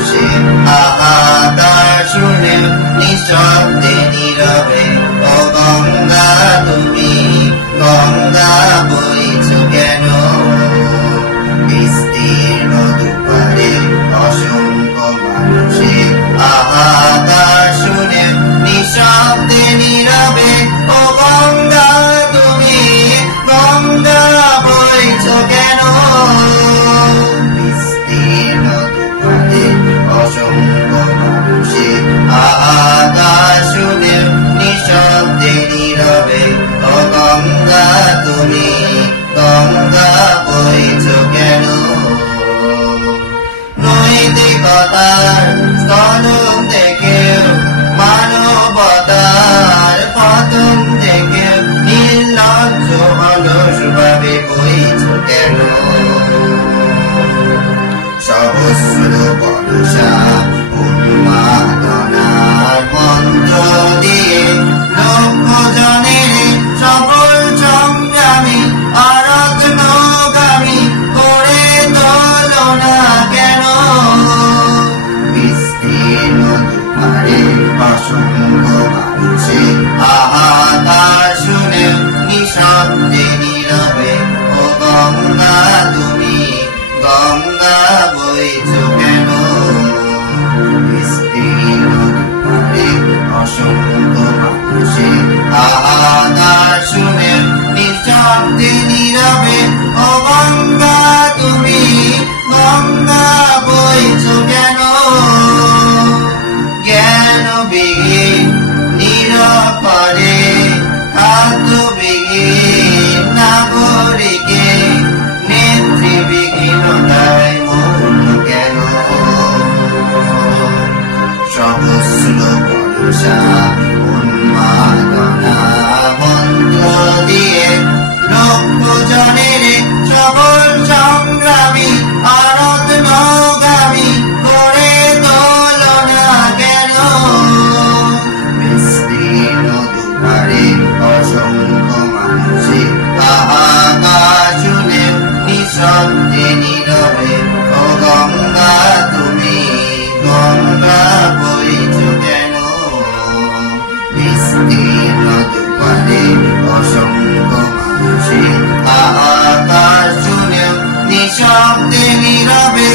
মানুষের হাহাকার শুনে নিঃশব্দে নীরবে ও গঙ্গা তুমি গঙ্গা বইছো কেন বিস্তীর্ণ দুপারে অসংখ্য মানুষের হাহাকার শুনে নিঃশব্দে নীরবে ও গঙ্গা তুমি গঙ্গা বইছো কেন বিস্তীর্ণ দুপারে অসংখ্য মানুষের হাহাকার শুনে নিঃশব্দে নীরবে ও গঙ্গা তুমি গঙ্গা বইছো কেন নৈতিকতার স্তরণ থেকেও মানবতার পতন থেকেও নির্লজ্জ অলসভাবে বইছো কেন সহস্র বর্ষা উন্মাদনার মন্ত্র দিয়ে লক্ষ জনের সফল সংগ্রামী আরাধনাগামী করে তোলো না কেন বিস্তীর্ণ দুপারে অসংখ্য মানুষের হাহাকার শুনে নিঃশব্দে নীরবে ও গঙ্গা তুমি গঙ্গা বইছো কেন বিস্তীর্ণ দুপারে অসংখ্য মানুষের হাহাকার শুনে নিঃশব্দে নীরবে ও গঙ্গা তুমি গঙ্গা বইছো কেন জ্ঞানবিহীন নিরপরে খাদ্যবিহীন নাগরিকে নেতৃবিহীনতায় মরল কেন সহস্র বর্ষা উন্মাদনা মন্ত্র দিয়ে লক্ষ জনের সফল সংগ্রামী আরাধনাগামী করে তোলো না কেন বিস্তীর্ণ দুপারে অসংখ্য মানুষের হাহাকার শুনে নিঃশব্দে নীরবে ও গঙ্গা তুমি গঙ্গা বইছো কেন বিস্তীর্ণ দুপারে অসংখ্য মানুষের হাহাকার শুনে নিঃশব্দে নীরবে